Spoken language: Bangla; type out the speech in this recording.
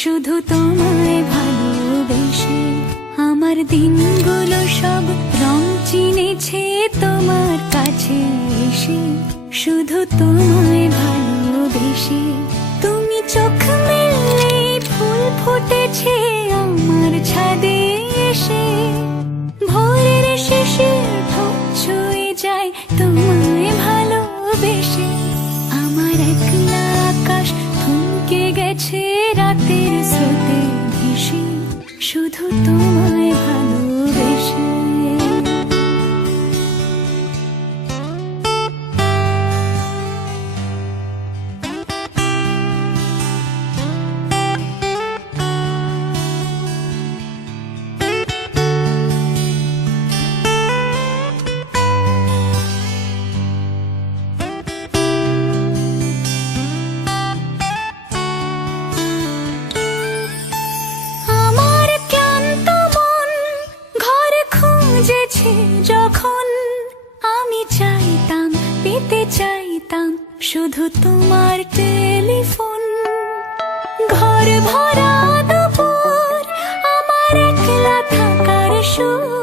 শুধু তোমায় ভালোবেসে আমার দিনগুলো সব রং চিনেছে তোমার কাছে এসে। শুধু তোমায় ভালোবেসে তুমি চোখ মেললে ফুল ফুটেছে আমার ছাদে এসে। ভোরের শেষের ঠোঁট ছুঁয়ে যায় তোমায় ভালোবেসে। আমার একলা আকাশ থমকে গেছে রাতের স্রোতে ভেসে, শুধু তোমায় ভালোবেসে। যখন আমি চাইতাম, পেতে চাইতাম শুধু তোমার টেলিফোন। ঘর ভরা দুপুর, আমার একলা থাকার সুর।